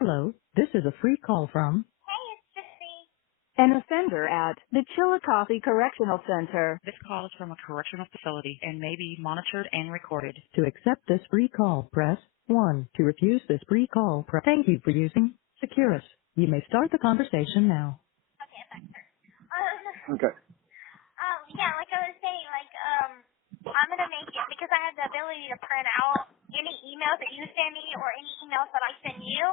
Hello, this is a free call from Hey, it's Gypsy. an offender at the Chillicothe Correctional Center. This call is from a correctional facility and may be monitored and recorded. To accept this free call, press 1. To refuse this free call, thank you for using Securus. You may start the conversation now. Okay, thanks, sir. Okay. Yeah, like I was saying, I'm gonna make it because I have the ability to print out any emails that you send me or any emails that I send you.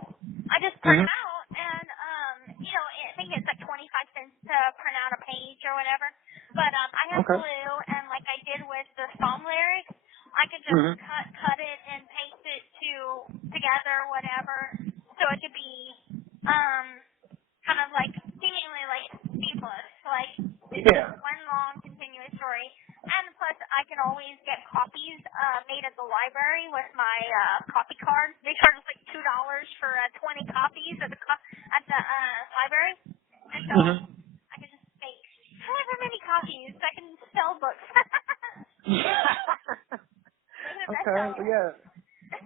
I just print Mhm. them out, and I think it's like 25 cents to print out a page or whatever. But I have Okay. glue, and like I did with the song lyrics, I could just Mhm. cut it and paste it together, whatever, so it could be kind of like seemingly like seamless, like it's just Yeah. one long continuous story. And plus, I can always get copies made at the library with my copy card. They charge us like $2 for 20 copies at the library, and so Mhm. I can just make however many copies so I can sell books. Make it a Okay. Well, bestseller. yeah,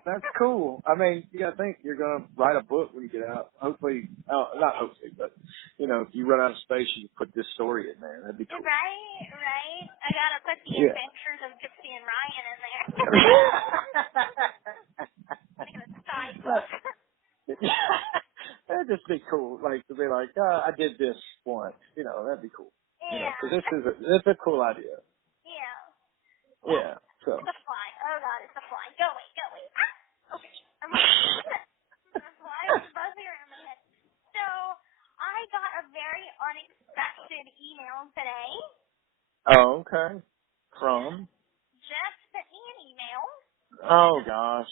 that's cool. I mean, you gotta think you're gonna write a book when you get out. Hopefully, not hopefully, but if you run out of space, you can put this story in there. That'd be cool. Right. I gotta put the Yeah. adventures of Gypsy and Ryan in there. Make it a side book. That'd just be cool. Like to be like, I did this once. That'd be cool. Yeah. Because it's a cool idea. Yeah. Oh, Yeah. So. it's a fly. Oh god, it's a fly. Go away. Ah! Okay. The fly was buzzing around my head. So, I got a very unexpected email today. Oh, okay. Jeff, From. Jeff sent me an email. Oh gosh.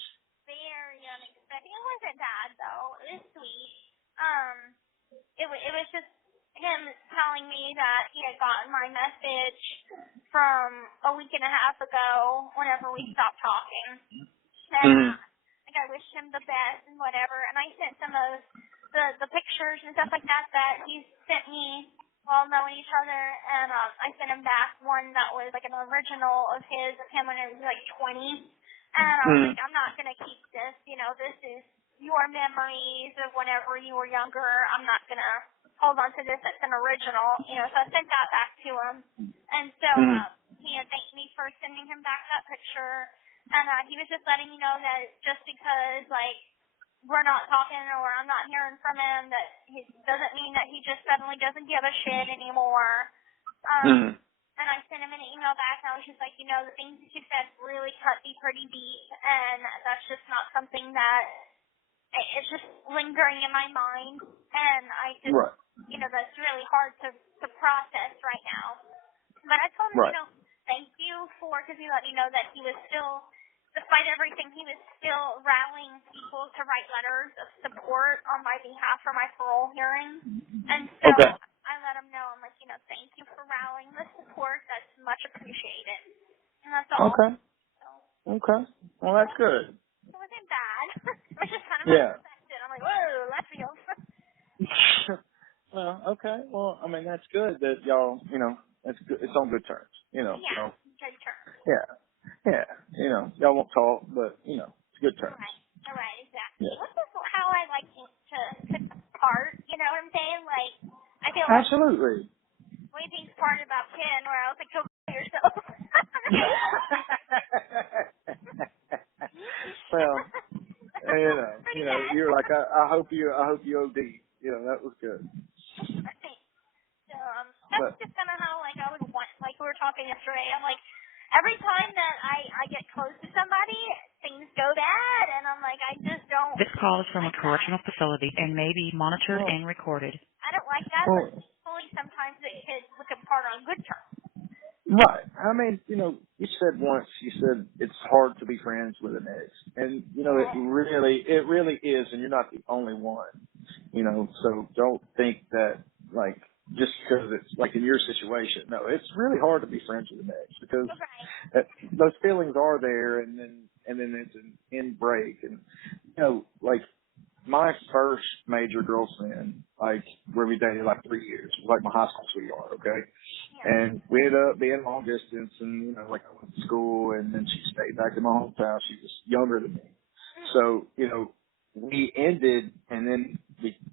Very unexpected. It wasn't bad though. It was sweet. It was just him telling me that he had gotten my message from a week and a half ago whenever we stopped talking. And Mm. like I wished him the best and whatever. And I sent some of the pictures and stuff like that he sent me while knowing each other. And I sent him back one that was like an original of him when he was like 20. And I was Mm. like, I'm not gonna keep this. This is your memories of whenever you were younger. I'm not gonna hold on to this. It's an original. So I sent that back to him. And so Mm. he had thanked me for sending him back that picture. And he was just letting me know that just because like we're not talking or I'm not hearing from him, that he doesn't mean that he just suddenly doesn't give a shit anymore. Mm. And I sent him an email back, and I was just like, the things that you said really cut me pretty deep, and that's just not something that it's just lingering in my mind, and I just, Right. that's really hard to process right now. But I told him, Right. thank you because he let me know that he was still, despite everything, he was still rallying people to write letters of support on my behalf for my parole hearing. And so Okay. I let him know, I'm like, thank you for rallying the support. That's much appreciated. And that's all. Okay. So Okay. Well, that's good. it wasn't bad. It was just kind of Yeah. unexpected. I'm like, whoa, left field. Well, okay. Well, I mean, that's good that y'all, that's good. It's on good terms, Yeah, So, good term. yeah. Yeah. Y'all won't talk, but, it's good terms. Right, exactly. Yeah. Which is how I like to part, you know what I'm saying? Like, I feel like Absolutely. we think part about Ken where I was like, go kill yourself. Well, Pretty bad. you're like, I hope you OD. That was good. Right. So, that's But, just kind of how, like, I would want, like we were talking yesterday, I'm like, every time that I get close to somebody, things go bad, and I'm like, I just don't This call is from a like that. correctional facility and may be monitored well, and recorded. I don't like that, but well, thankfully sometimes we can part on good terms. right. I mean, you said once, you said it's hard to be friends with an ex. And, Yeah. it really is, and you're not the only one. So don't think that, like, just because it's, like, in your situation. No, it's really hard to be friends with an ex because Right. those feelings are there, and then it's an end break. And, like, my first major girlfriend, like, where we dated like 3 years, was like my high school sweetheart, okay? Yeah. And we ended up being long distance, and, like, I went to school, and then she stayed back in my hometown. She was younger than me. Mm. So, we ended, and then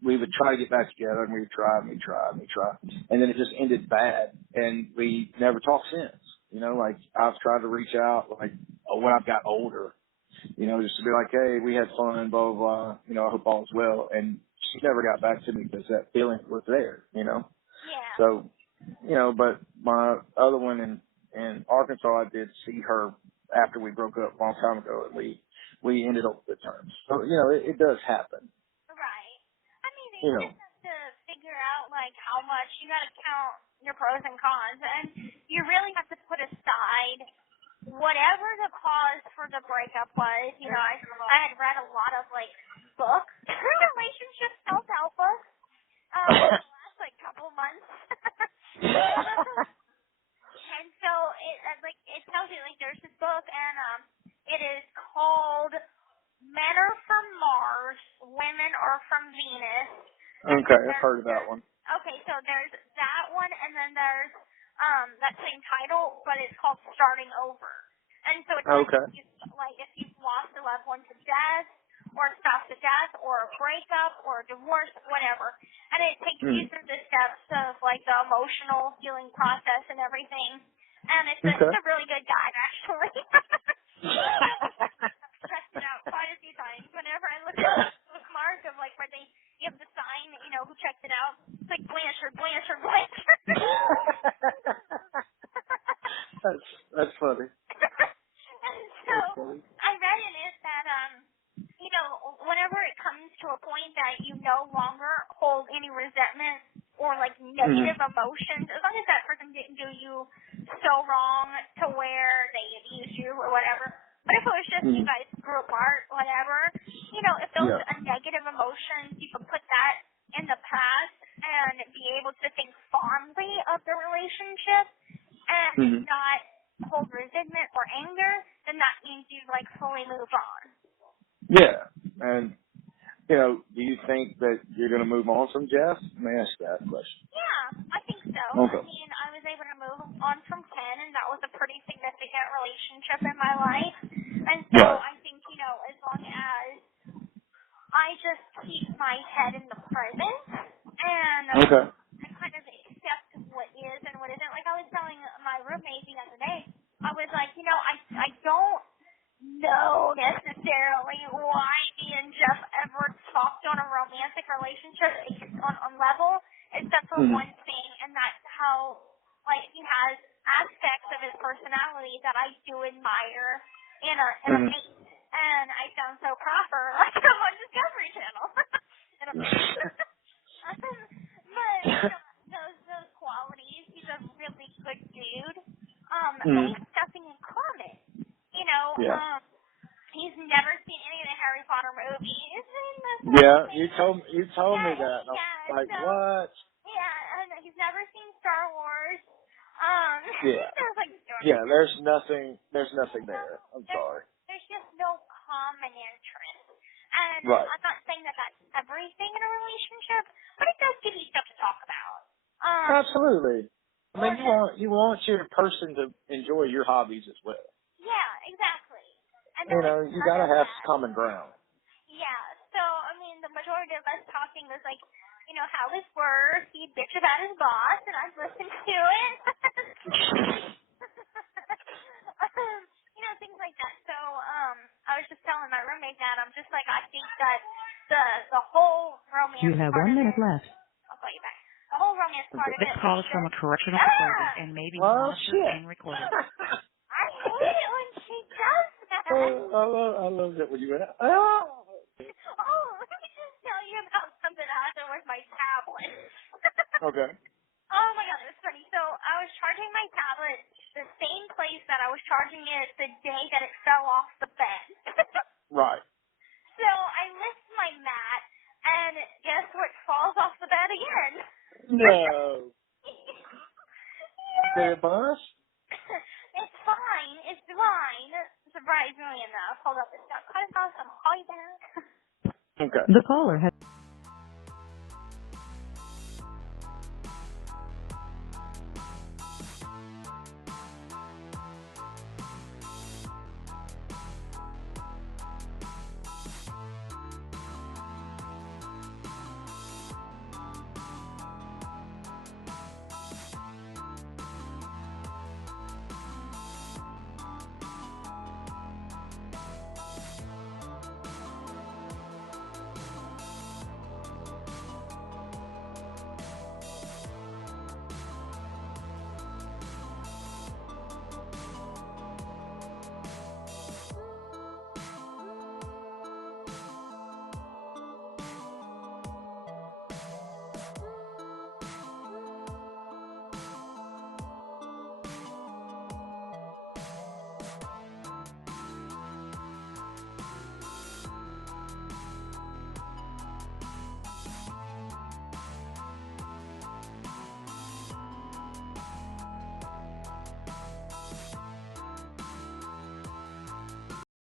we would try to get back together, and we would try, and we try, and we try, and then it just ended bad, and we never talked since. You know, like I've tried to reach out, like when I've got older, you know, just to be like, hey, we had fun, blah, blah, blah. You know, I hope all is well. And she never got back to me because that feeling was there, you know. Yeah. So, you know, but my other one in Arkansas, I did see her after we broke up a long time ago, and we ended up with good terms. So, you know, it does happen. Right. I mean, You you know. just have to figure out, like, how much you got to count your pros and cons, and you really have to put aside whatever the cause for the breakup was. You know, I had read a lot of, like, books, relationship self-help books, the last, like, couple months. And so, it tells you, like, there's this book, and it is called Men Are From Mars, Women Are From Venus. Okay, I've heard of that one. Okay, so there's that one, and then there's that same title, but it's called Starting Over. And so it's like if you've lost a loved one to death, or spouse to death, or a breakup, or a divorce, whatever. And it takes you through the steps of, like, the emotional healing process and everything. And it's a really good guide, actually. I've checked it out quite a few times. Whenever I look at the bookmark of, like, where they give the sign, you know, who checked it out, it's like Blanchard. That's funny. And so I read in it that, you know, whenever it comes to a point that you no longer hold any resentment or, like, negative emotions, as long as that person didn't do you so wrong to where they abused you or whatever, but if it was just you guys grew apart, whatever, you know, if those negative emotions, you can put that in the past and be able to think fondly of the relationship and not hold resentment or anger, then that means you've, like, fully moved on. Yeah, and, you know, do you think that you're going to move on from Jeff? Let me ask that question. Yeah, I think so. Okay. I mean, I was able to move on from Ken, and that was a pretty significant relationship in my life. And so I think, you know, as long as I just keep my head in the present and I kind of accept what is and what isn't. Like I was telling my roommate the other day, I was like, you know, I don't know necessarily why me and Jeff ever talked on a romantic relationship on level, except for one thing, and that's how, like, he has aspects of his personality that I do admire in a mate. And I sound so proper, like I'm on Discovery Channel. In a mate. But, you know, those qualities, he's a really good dude. So we have nothing in common. You know, he's never seen any of the Harry Potter movies. You told me that. I'm like, what? Yeah, and he's never seen Star Wars. There's nothing there. I'm sorry. There's just no common interest. And I'm not saying that that's everything in a relationship, but it does give you stuff to talk about. Absolutely. I mean, you want your person to enjoy your hobbies as well. Yeah, exactly. And you know, you gotta have common ground. Yeah. So, I mean, the majority of us talking was like, you know, how his work, he'd bitch about his boss, and I'd listen to it. You know, things like that. So, I was just telling my roommate that I'm just like, I think that the whole romance You have 1 minute left. I'll call you back. The whole romance part of it. This call is from a correctional facility and may be monitored and recorded. I hate it when she does that. I love it when you went, Oh, let me just tell you about something that happened with my tablet. Okay. Oh my God, it was funny. So I was charging my tablet the same place that I was charging it the day that it fell off the bed. Right. So I lift my mat, and guess what falls off the bed again? No. Yeah. Did it bust? It's fine. It's fine. Surprisingly enough. Hold up. It's not cutting off. I'm calling back. Okay. The caller has